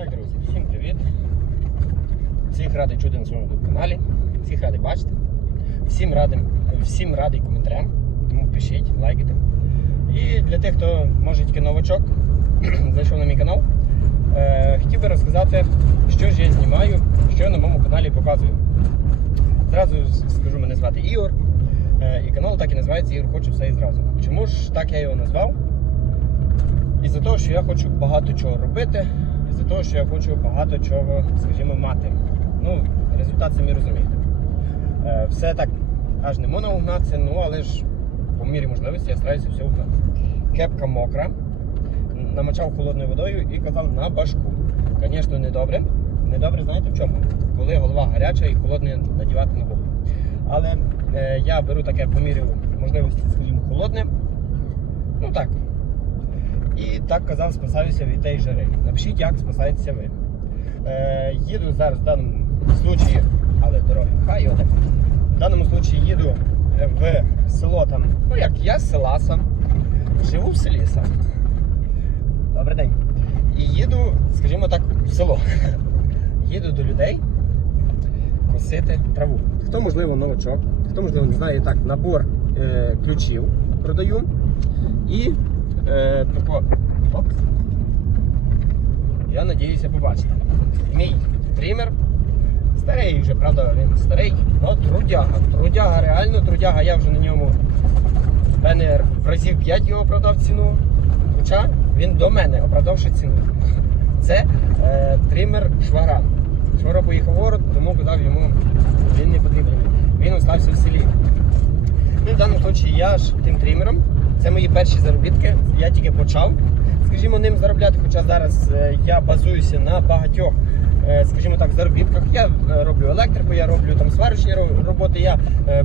Так, друзі, всім привіт. Всіх радий чути на своєму каналі. Всіх радий бачити. Всім радий, всім радий коментарям. Тому пишіть, лайкайте. І для тих, хто може тільки новачок, зайшов на мій канал, е, хотів би розказати, що ж я знімаю, що я на моєму каналі показую. Зразу скажу, мене звати Ігор. е, І канал так і називається Ігор Хочу все і зразу. Чому ж так я його назвав? Із-за того, що я хочу багато чого робити, із-за того, що я хочу багато чого, скажімо, мати. Ну, результат самі розумієте. Е, Все так аж не можна угнатися, ну але ж по мірі можливості я стараюся все угнати. Кепка мокра, намочав холодною водою і казав на башку. Звісно, недобре. Недобре, знаєте в чому? Коли голова гаряча і холодне надівати на голову. Але е, я беру таке по мірі можливості, скажімо, холодне. Ну так, і так казав, спасаюся від тієї жари. Напишіть, як спасаєтеся ви. Е, їду зараз в даному случаї, але дороги, хай отак. В даному случаї їду в село там, ну як я з села сам, живу в селі сам. Добрий день. І їду, скажімо так, в село. Їду до людей косити траву. Хто, можливо, новачок, хто, можливо, не знає, так, набор е, ключів продаю. І е, тако, опс. Я надіюся побачити. Мій трімер. Старий вже, правда, він старий, але трудяга. Трудяга, реально трудяга. Я вже на ньому в разів 5 його продав ціну. Хоча він до мене оправдавши ціну. Це е, тример швагран. Швара поїхав в город, тому казав йому, він не потрібен. Він остався в селі. Ну, в даному випадку я ж тим тримером. Це мої перші заробітки. Я тільки почав, скажімо, ним заробляти. Хоча зараз е, я базуюся на багатьох, е, скажімо так, заробітках. Я е, роблю електрику, я роблю там сварочні роботи, я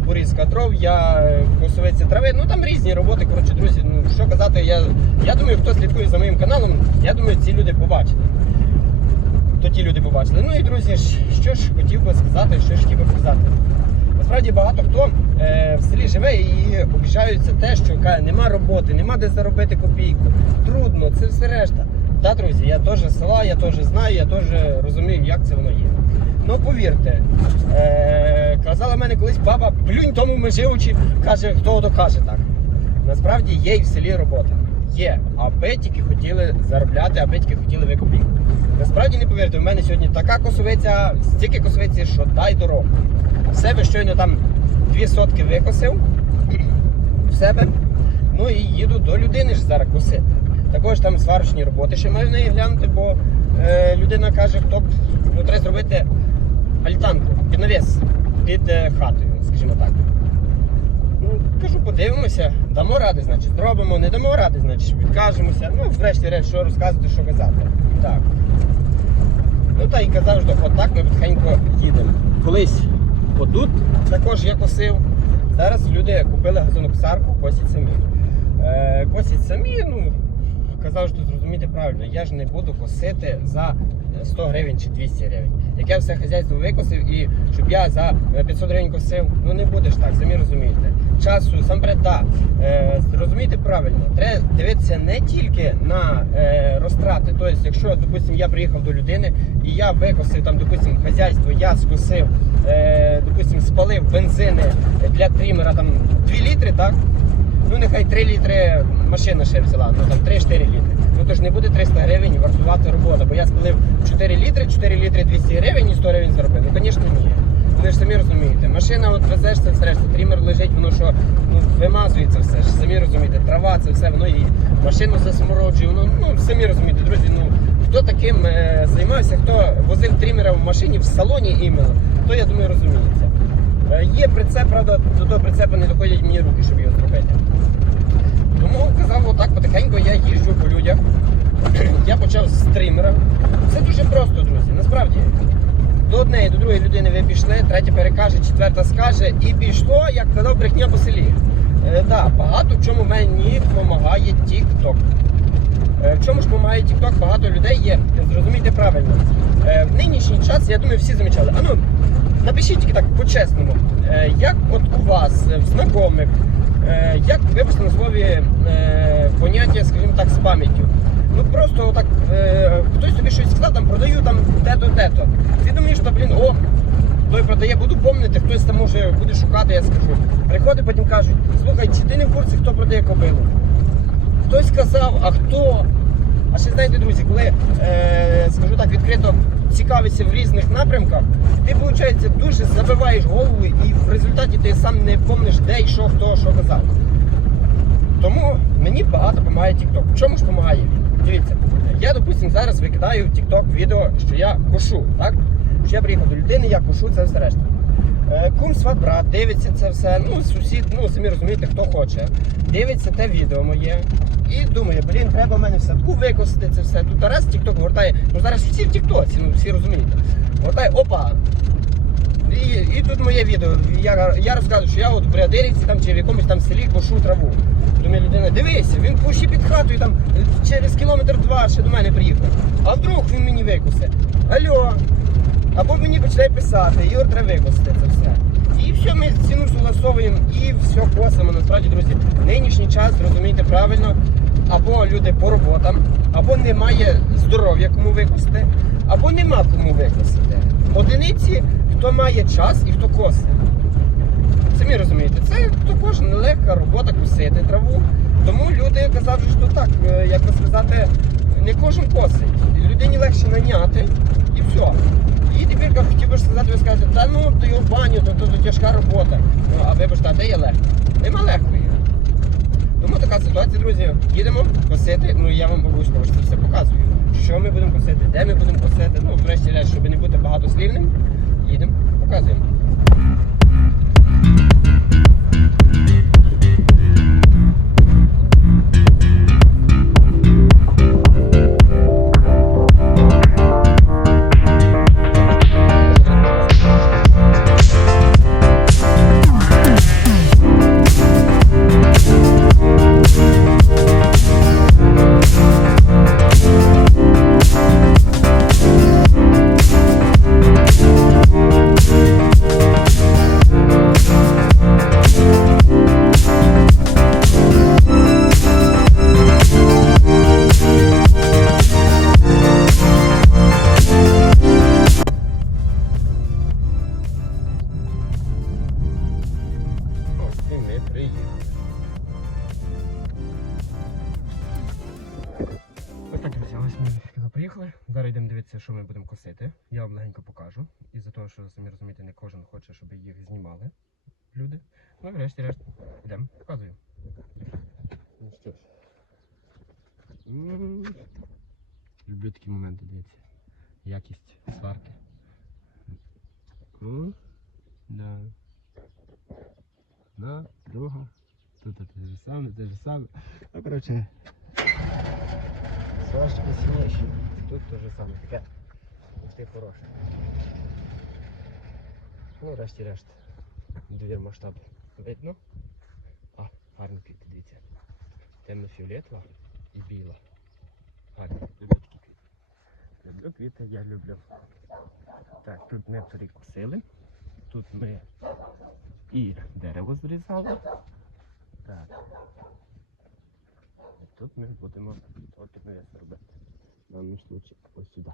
порізка дров, я косовиці трави. Ну там різні роботи. Коротше, друзі, ну що казати, я, я думаю, хто слідкує за моїм каналом, я думаю, ці люди побачать. То ті люди побачили. Ну і друзі, що ж хотів би сказати, що ж хотів би сказати. Насправді багато хто е, в селі живе і обіжаються те, що каже, нема роботи, нема де заробити копійку. Трудно, це все решта. Так, друзі, я теж з села, я теж знаю, я теж розумію, як це воно є. Ну повірте, е, казала мене колись баба, плюнь тому меживучі, каже, хто докаже так. Насправді є і в селі робота. Є, аби тільки хотіли заробляти, аби тільки хотіли ви копійку. Насправді не повірте, в мене сьогодні така косовиця, стільки косовиці, що дай дорогу. В себе щойно там дві сотки викосив в себе. Ну і їду до людини ж зараз косити. Також там сварочні роботи ще маю в неї глянути, бо е, людина каже, хто б ну, треба зробити альтанку під навіс під е, хатою, скажімо кажу, дамо ради, значить, зробимо, не дамо ради, значить, відкажемося. Ну, врешті-решт, що розказувати, що казати. Так. Ну та й казав, що отак ми потихеньку їдемо. Колись отут також я косив. Зараз люди купили газонокосарку, косять самі. Е, косять самі, ну, казав, що зрозуміти правильно, я ж не буду косити за 100 гривень чи 200 гривень. Як я все хазяйство викосив і щоб я за 500 гривень косив, ну не будеш так, самі розумієте. Часу, сам да, е, розумієте правильно, треба дивитися не тільки на е, розтрати. Тобто, якщо, допустим, я приїхав до людини і я викосив там, допустим, хазяйство, я скосив, е, допустим, спалив бензини для трімера там 2 літри, так? Ну нехай 3 літри машина ще взяла, ну там 3-4 літри. Ну то ж не буде 300 гривень вартувати робота, бо я спалив 4 літри, 4 літри 200 гривень і 100 гривень заробив. Ну звісно ні. Ви ж самі розумієте. Машина от везеш це все решта, трімер лежить, воно що ну, вимазується все ж, самі розумієте, трава, це все, воно і машину засмороджує. Ну, ну самі розумієте, друзі, ну хто таким е, займався, хто возив трімера в машині в салоні іменно, то я думаю розуміється. Е, Є прицеп, правда, до того прицепа не доходять мені руки, щоб його зробити. Тому казав, отак потихеньку я їжджу по людях. Я почав з стримера. Це дуже просто, друзі. Насправді. До однієї, до другої людини ви пішли, третя перекаже, четверта скаже, і пішло, як казав, брехня по селі. Е, да, багато в чому мені допомагає TikTok. Е, В чому ж допомагає TikTok? Багато людей є. Зрозумійте правильно. Е, В нинішній час, я думаю, всі замічали. А ну, напишіть тільки так по-чесному, Е, як от у вас, е, в знайомих, е, як на слові е, поняття, скажімо так, з пам'яттю. Ну просто отак, е, хтось тобі щось сказав, там продаю ето. Ти думаєш, що, блін, о, той продає, буду помнити, хтось там може буде шукати, я скажу. Приходить, потім кажуть, слухай, чи ти не в курсі, хто продає кобилу? Хтось сказав, а хто? А ще знаєте, друзі, коли е, скажу так відкрито цікавишся в різних напрямках, ти, виходить, дуже забиваєш голову і в результаті ти сам не помниш, де і що, хто що казав. Тому мені багато допомагає TikTok. В чому ж допомагає? Дивіться, я, допустим, зараз викидаю в TikTok відео, що я кошу, так? Що я приїхав до людини, я кошу, це все решта. Е, Кум сват брат дивиться це все. Ну, сусід, ну самі розумієте, хто хоче. Дивиться те відео моє. І думає, блін, треба в мене в садку викосити це все. Тут Тарас TikTok гортає. Ну зараз всі в Тіктоці, ну всі розумієте. Гортає, опа. І, і тут моє відео. Я, я розказую, що я от в Брядирівці там чи в якомусь там селі кошу траву. Думає людина, дивися, він кущі під хатою там через кілометр два ще до мене приїхав. А вдруг він мені викосе? Алло. Або мені починає писати, Ігор треба викосити це все. І все, ми ціну согласовуємо і все косимо. Насправді, друзі, нинішній час, зрозумійте правильно, або люди по роботам, або немає здоров'я кому викосити, або нема кому викосити. Одиниці, хто має час і хто косить. Самі розумієте, це також нелегка робота косити траву. Тому люди казав, що так, е, як би сказати, не кожен косить. Людині легше наняти і все. І тепер як хотів би сказати, ви скажете, та ну його в баню, то, то, то тяжка робота. Ну, а вибачте, а де є легко? Нема легкої. Тому така ситуація, друзі. Їдемо косити. Ну я вам обов'язково це все показую. Що ми будемо косити, де ми будемо косити. Ну, врешті-решт, щоб не бути багатослівним, їдемо, показуємо. Зараз що ми будемо косити. Я вам легенько покажу. Із-за того, що самі розумієте, не кожен хоче, щоб їх знімали люди. Ну і врешті-решт йдемо, показую. Ну що ж. Люблю такі моменти, дивіться. Якість сварки. М, Да. Да, друга. Тут те же саме, те же саме. Ну, коротше. Сварщики сильніші. Тут те же саме. Таке. Ти хороше. Ну, решті-решт. Двір масштаб видно. А, гарні квіти, дивіться. Темно-фіолетова і біла. Гарні. Люблю такі квіти. Люблю квіти, я люблю. Так, тут ми перекусили. Тут ми і дерево зрізали. Так. Тут ми будемо трохи навіс робити. В даному случаї ось сюди.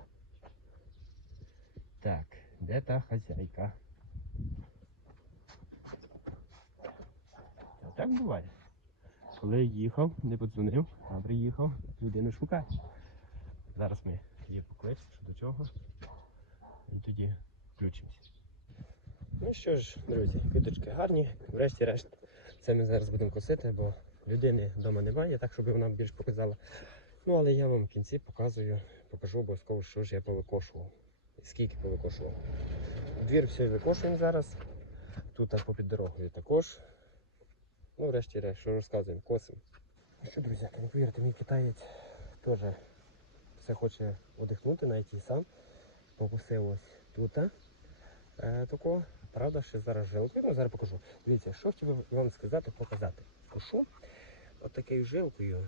Так, де та хазяйка? Та Так буває. Коли їхав, не подзвонив, а приїхав, людину шукає. Зараз ми її покличемо, що до чого. І тоді включимося. Ну що ж, друзі, квіточки гарні. Врешті-решт, це ми зараз будемо косити, бо людини вдома немає, так щоб вона більш показала. Ну, але я вам в кінці показую, покажу обов'язково, що ж я повикошував. Скільки повикошував. Двір все викошуємо зараз. Тут а попід дорогою також. Ну, врешті-решт, що розказуємо, косимо. Ну що, друзі, не повірте, мій китаєць теж все хоче одихнути, навіть і сам. Покусив ось тут. Е, тако, правда, ще зараз жилкою. Ну, зараз покажу. Дивіться, що хотів вам сказати, показати. Кошу от такою жилкою.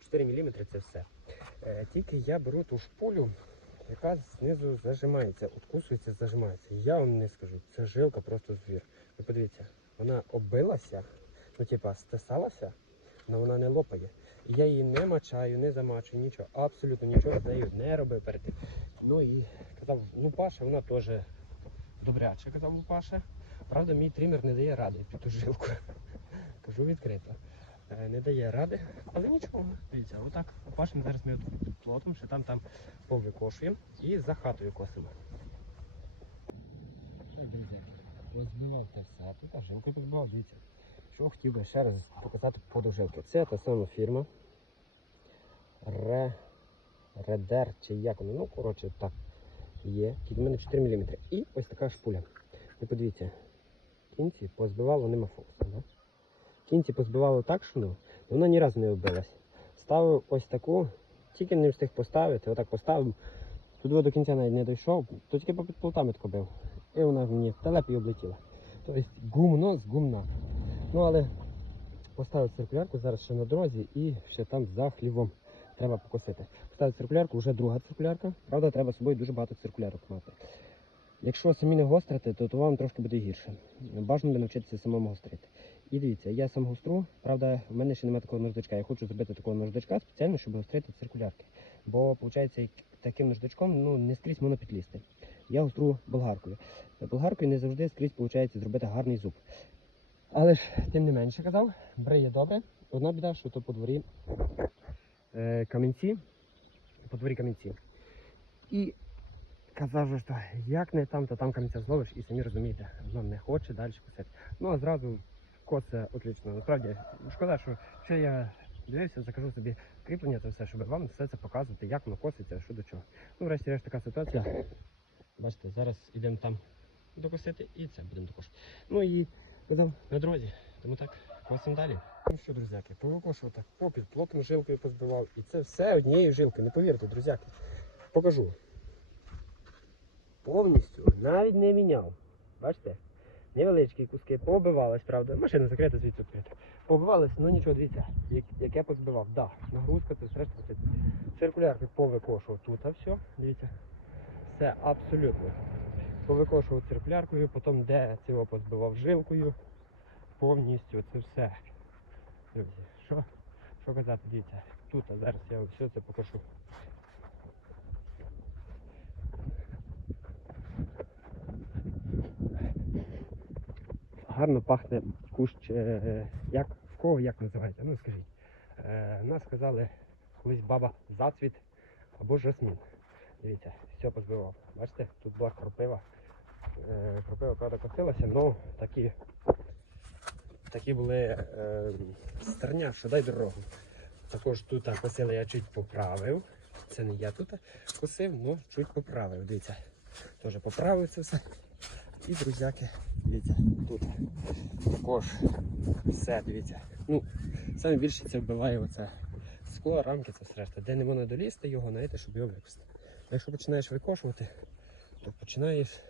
4 мм це все. Е, тільки я беру ту шпулю, яка знизу зажимається, откусується, зажимається. Я вам не скажу, це жилка просто звір. Ви подивіться, вона оббилася, ну типа стисалася, але вона не лопає. Я її не мачаю, не замачую, нічого, абсолютно нічого з нею не робив перед тим. Ну і казав, лупаше, вона теж добряче, казав лупаше. Правда, мій тример не дає ради під ту жилку. Кажу відкрито. Е, Не дає ради, але нічого. Дивіться, отак лупашимо зараз ми плотом, ще там там повикошуємо і за хатою косимо. Так, друзі, розбивав те все. Тут а жилкою позбивав, дивіться. Що хотів би ще раз показати по до. Це та сама фірма. Ре... Редер чи як воно, ну коротше так є. Тільки мене 4 мм. І ось така шпуля. Ви подивіться, кінці позбивало нема фокуса. Да? Кінці позбивало так, що ну, вона ні разу не вбилась. Ставив ось таку, тільки не встиг поставити, отак поставив. Туди до кінця навіть не дійшов, то тільки попід плотами тако бив. І вона мені в телепі облетіла. Тобто гумно з гумна. Ну але поставив циркулярку зараз ще на дорозі і ще там за хлівом треба покосити. Поставив циркулярку, вже друга циркулярка. Правда, треба з собою дуже багато циркулярок мати. Якщо самі не гострите, то, то вам трошки буде гірше. Бажано би навчитися самому гострити. І дивіться, я сам гостру, правда, в мене ще немає такого наждачка. Я хочу зробити такого наждачка спеціально, щоб гострити циркулярки. Бо, виходить, таким наждачком ну, не скрізь можна підлізти. Я гостру болгаркою. Болгаркою не завжди скрізь виходить зробити гарний зуб. Але ж, тим не менше казав, бриє добре. Одна біда, що то по дворі е, камінці, по дворі камінці. І казав, що як не там, то там камінця зловиш, і самі розумієте, воно не хоче далі косити. Ну а зразу косе отлично. Насправді, шкода, що ще я дивився, закажу собі кріплення, це все, щоб вам все це показувати, як воно коситься, що до чого. Ну, врешті-решт така ситуація. Бачите, зараз йдемо там докосити і це будемо докошити. Ну і казав на дорозі, тому так, косимо далі. Ну що, друзяки, повикошував так, попід плотом жилкою позбивав. І це все однією жилкою, не повірте, друзяки. Покажу. Повністю навіть не міняв. Бачите? Невеличкі куски побивались, правда. Машина закрита, звідси відкрита. Побивались, ну нічого, дивіться, як, як я позбивав. Да, нагрузка, це все решта. Це циркулярки повикошував тут, а все, дивіться. Все абсолютно. Повикошував циркуляркою, потім де цього позбивав жилкою. Повністю це все. Друзі, що, що казати, дивіться, тут, а зараз я все це покажу. Гарно пахне кущ. е, Як, в кого як називається? Ну скажіть. Е, нас сказали колись баба зацвіт або жасмін. Дивіться, все позбивав. Бачите, тут була кропива. Е, кропива, правда, косилася, але такі, такі були е, стерня, що дай дорогу. Також тут косили я чуть поправив. Це не я тут косив, але чуть поправив. Дивіться, теж поправив це все. І, друзяки, дивіться, тут також все, дивіться. Ну, саме більше це вбиває оце скло, рамки, це все решта. Де не можна долізти його, знаєте, щоб його використати. Якщо починаєш викошувати, то починаєш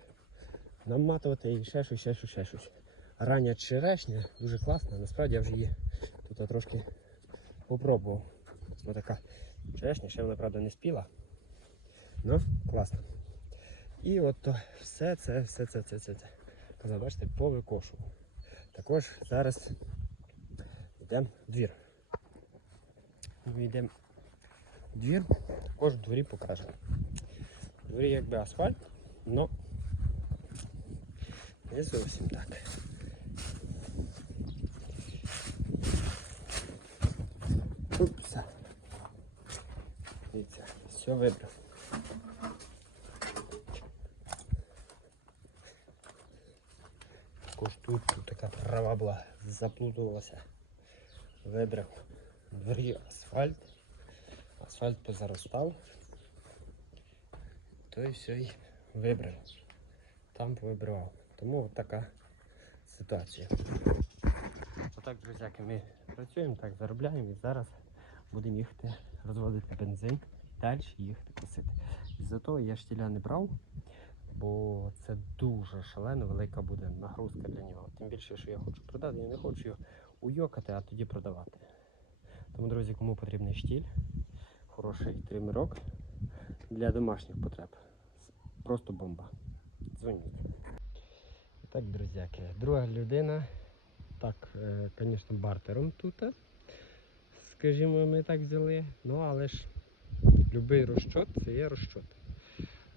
наматувати і ще щось, ще щось, ще щось. Рання черешня дуже класна, насправді я вже її тут трошки попробував. Ось така черешня, ще вона, правда, не спіла. Ну, класно. І от все це, все це, це, це, це. Бачите, повикошував. Також зараз йдемо в двір. Ми йдемо в двір, також в дворі покажемо. В дворі якби асфальт, але не зовсім так. Упса. Дивіться, все вибрав. Також тут, тут така трава була, заплутувалася. Вибрав в асфальт. Асфальт позаростав. То і все і вибрав. Там повибривав. Тому от така ситуація. Отак, друзяки, ми працюємо, так заробляємо і зараз будемо їхати розводити бензин і далі їхати косити. Із-за того я штіля не брав, бо це дуже шалено велика буде нагрузка для нього. Тим більше, що я хочу продати, я не хочу його уйокати, а тоді продавати. Тому, друзі, кому потрібний штіль, хороший тримерок для домашніх потреб. Просто бомба. Дзвоніть. І так, друзяки, друга людина. Так, звісно, бартером тут. Скажімо, ми так взяли. Ну, але ж будь-який розчот це є розчот.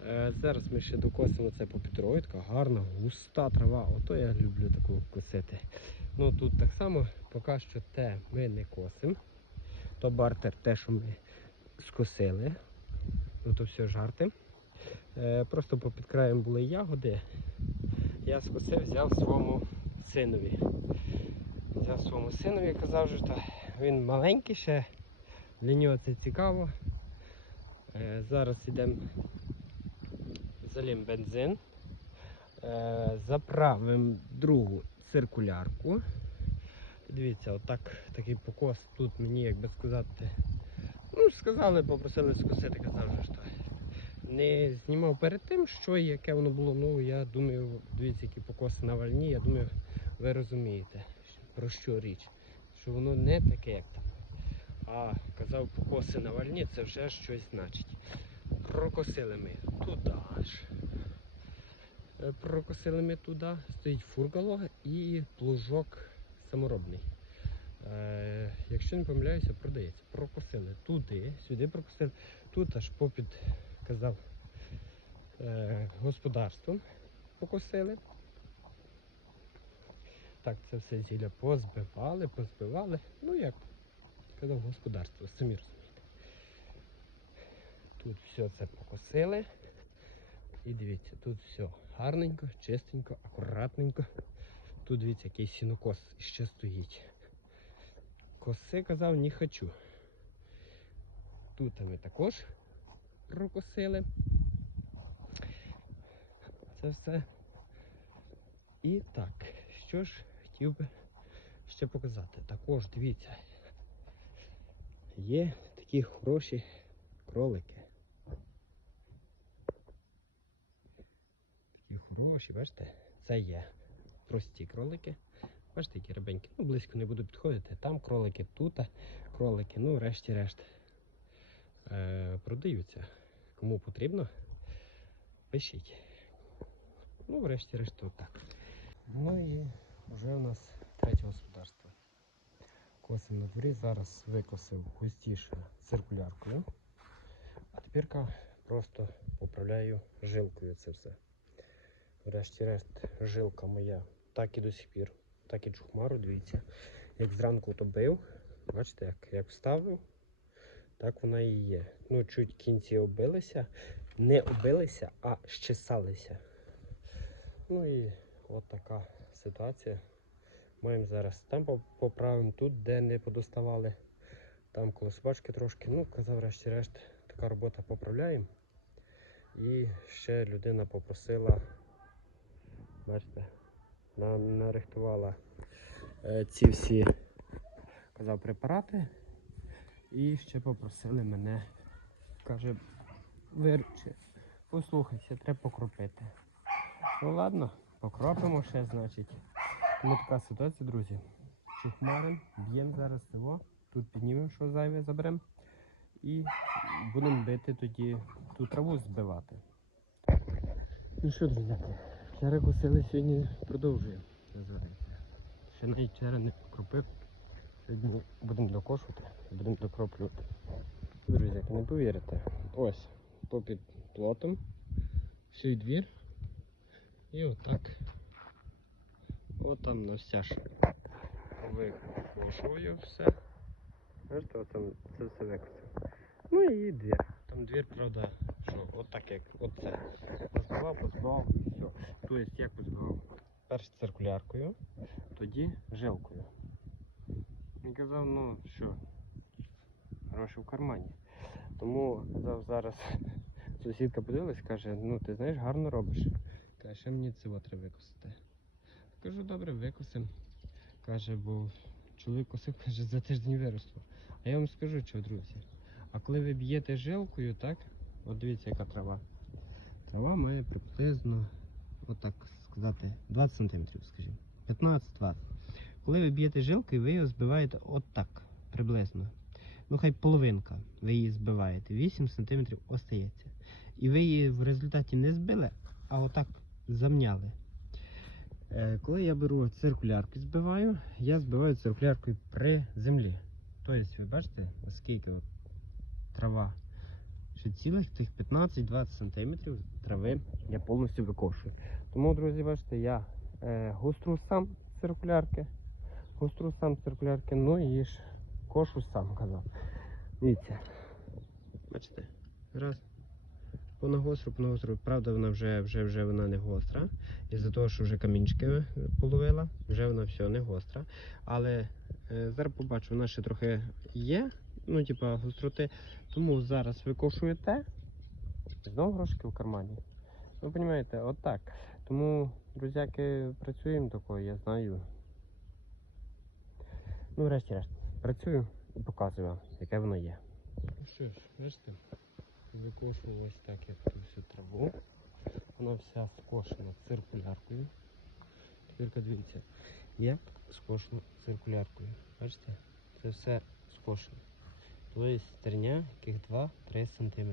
Е, Зараз ми ще докосимо це по Петрою, така гарна, густа трава. Ото я люблю таку косити. Ну тут так само, поки що те ми не косимо. То бартер те, що ми скосили. Ну то все жарти. Е, Просто попід краєм були ягоди. Я скосив, взяв своєму синові. Взяв своєму синові, казав, що він маленький ще, для нього це цікаво. Е, Зараз йдемо залім бензин, е, заправимо другу циркулярку. Дивіться, отак такий покос тут мені, як би сказати. Ну, сказали, попросили скосити, казав, що не знімав перед тим, що яке воно було. Ну, я думаю, дивіться, які покоси на вальні, я думаю, ви розумієте, про що річ. Що воно не таке, як там. А казав, покоси на вальні, це вже щось значить. Прокосили ми туди ж. Е, Прокосили ми туди, стоїть фургало і плужок саморобний. Е, якщо не помиляюся, продається. Прокосили туди, сюди прокосили. Тут аж попід казав е, господарством покосили. Так, це все зілля позбивали, позбивали. Ну як казав господарство, самі розумієте. Тут все це покосили. І дивіться, тут все гарненько, чистенько, акуратненько. Тут дивіться, який сінокос ще стоїть. Коси казав, не хочу. Тут ми також прокосили. Це все. І так, що ж хотів би ще показати. Також дивіться, є такі хороші кролики. Такі хороші, бачите? Це є прості кролики. Бачите, які ребенькі. Ну, близько не буду підходити. Там кролики, тут кролики, ну, решті-решт. Е, продаються. Кому потрібно, пишіть. Ну, врешті-решт, отак. Ну і вже у нас третє господарство. Косим на дворі, зараз викосив густіше циркуляркою. А тепер просто поправляю жилкою це все. Врешті-решт, жилка моя так і до сих пір, так і чухмару, дивіться. Як зранку то бив, бачите, як, як вставив, так вона і є. Ну, чуть кінці оббилися, не оббилися, а щесалися. Ну і от така ситуація. Маємо зараз там поправимо тут, де не подоставали. Там коло собачки трошки. Ну, казав, врешті-решт, така робота поправляємо. І ще людина попросила, бачите, нарихтувала е, ці всі казав препарати. І ще попросили мене, каже, виручи, послухайся, треба покропити. Ну ладно, покропимо ще, значить. Тому така ситуація, друзі. Чухмарим, б'ємо зараз цього, тут піднімемо, що зайве заберемо. І будемо бити тоді ту траву збивати. Ну що, друзяки, перекусили сьогодні продовжуємо. Називається. Ще навіть вчора не покропив. Сьогодні будемо докошувати, будемо докроплювати. Друзяки, не повірите. Ось, попід плотом, всій двір. І отак. От там на викошую все. Бачите, от там це все викосив. Ну і двір. Там двір, правда, що от так як оце. Позбивав, позбивав. Тобто як позбивав? Перш циркуляркою, тоді жилкою. Він казав, ну що, гроші в кармані. Тому зараз сусідка подивилась, каже, ну ти знаєш, гарно робиш. Каже, ще мені цього треба викосити. Кажу, добре, викосим. Каже, бо чоловік косив, каже, за тиждень виросло. А я вам скажу, що, друзі. А коли ви б'єте жилкою, так? От дивіться, яка трава. Трава має приблизно, отак сказати, 20 см, скажімо. 15-20. Коли ви б'єте жилкою, ви його збиваєте отак, приблизно. Ну, хай половинка. Ви її збиваєте. 8 см остається. І ви її в результаті не збили, а отак замняли. Е, коли я беру циркулярку збиваю, я збиваю циркуляркою при землі. Тобто, ви бачите, оскільки трава ще цілих тих 15-20 см трави я повністю викошую. Тому, друзі, бачите, я е, гостру сам циркулярки, гостру сам циркулярки, ну і ж кошу сам казав. Дивіться. Бачите? Раз. Понагостру, понагостру. Правда, вона вже, вже, вже вона не гостра. Із-за того, що вже камінчики половила, вже вона все не гостра. Але е, зараз побачу, вона ще трохи є, ну, типа гостроти. Тому зараз викошую те, знову грошики в кармані. Ви розумієте, отак. Тому, друзяки, працюємо такою, я знаю. Ну, врешті-решт, працюю і показую вам, яке воно є. Ну що ж, бачите, викошую ось так я ту всю траву. Вона вся скошена циркуляркою. Тепер дивіться, як скошено циркуляркою. Бачите? Це все скошено. Тобто стерня яких 2-3 см.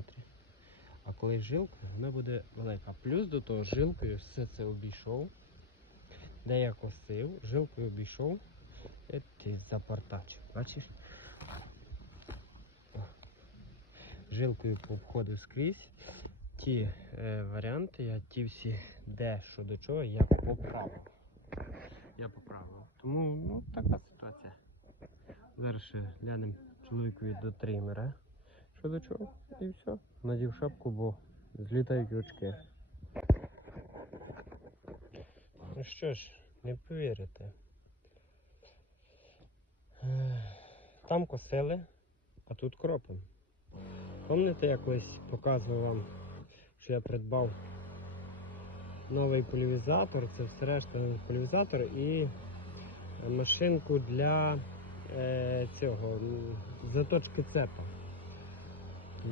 А коли жилка, вона буде велика. Плюс до того жилкою все це обійшов. Де я косив, жилкою обійшов. І ти запортачив. Бачиш? Жилкою пообходив скрізь. Ті е, варіанти, я ті всі, де що до чого, я поправив. Я поправив. Тому ну, така ситуація. Зараз ще глянемо чоловікові до тримера. Що до чого? І все. Надів шапку, бо злітають очки. Ну що ж, не повірите. Там косили, а тут кропом. Пам'ятаєте, я колись показував вам, що я придбав новий полівізатор, це все решта полівізатор і машинку для цього заточки цепа.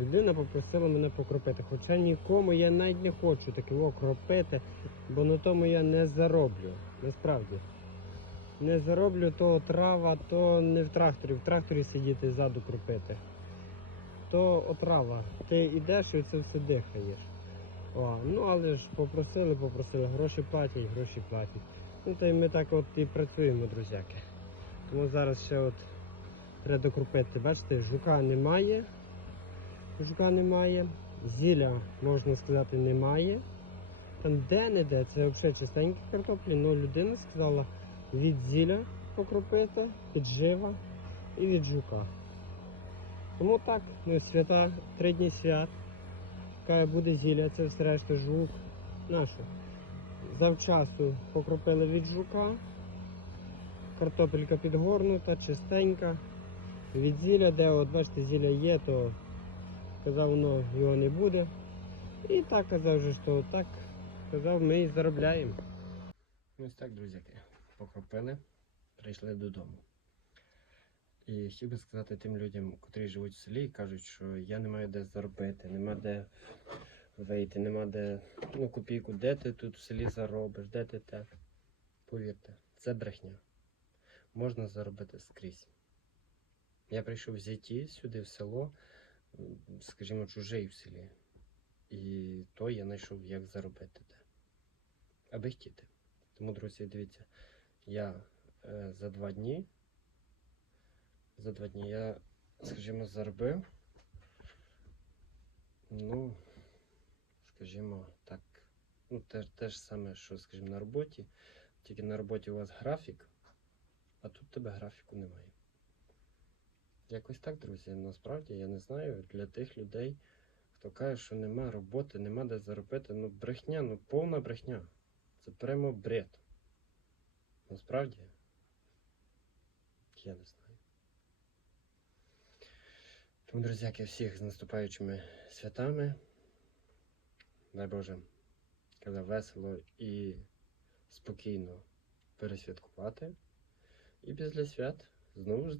Людина попросила мене покропити, хоча нікому я навіть не хочу такого кропити, бо на тому я не зароблю. Насправді. Не зароблю то трава, то не в тракторі. В тракторі сидіти ззаду кропити. То отрава. Ти йдеш і це все дихаєш. О, ну але ж попросили, попросили, гроші платять, гроші платять. Ну та й ми так от і працюємо, друзяки. Тому зараз ще от треба докрупити. Бачите, жука немає. Жука немає. Зілля, можна сказати, немає. Там де-не-де, це взагалі чистенькі картоплі, але людина сказала від зілля покропити, піджива і від жука. Тому так, ну, свята, три дні свят. Каже, буде зілля, це все решта жук. Наше. Завчасу покропили від жука. Картопелька підгорнута, чистенька. Від зілля, де от бачите, зілля є, то казав, воно його не буде. І так казав, що так казав, ми і заробляємо. Ось так, друзяки, покропили, прийшли додому. І хотів би сказати тим людям, котрі живуть в селі кажуть, що я не маю де заробити, нема де вийти, нема де ну, копійку, де ти тут в селі заробиш, де ти те. Повірте, це брехня. Можна заробити скрізь. Я прийшов в зяті сюди, в село, скажімо, чужий в селі. І то я знайшов, як заробити де. Аби хотіти. Тому, друзі, дивіться, я е, за два дні за два дні я, скажімо, заробив. Ну, скажімо так, ну, те, те ж саме, що, скажімо, на роботі. Тільки на роботі у вас графік, а тут тебе графіку немає. Якось так, друзі. Насправді я не знаю для тих людей, хто каже, що нема роботи, нема де заробити. Ну, брехня, ну повна брехня. Це прямо бред. Насправді, я не знаю. Тому, друзяки, всіх з наступаючими святами. Дай Боже, казав весело і спокійно пересвяткувати. І після свят знову ж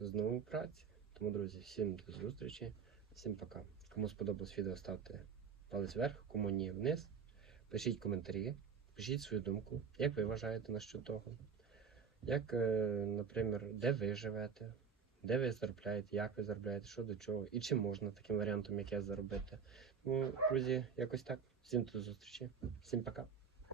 знову праці. Тому, друзі, всім до зустрічі, всім пока. Кому сподобалось відео, ставте палець вверх, кому ні вниз. Пишіть коментарі, пишіть свою думку, як ви вважаєте насчет того. Як, е, наприклад, де ви живете, де ви заробляєте, як ви заробляєте, що до чого, і чи можна таким варіантом, як я заробити. Тому, друзі, якось так. Всім до зустрічі, всім пока.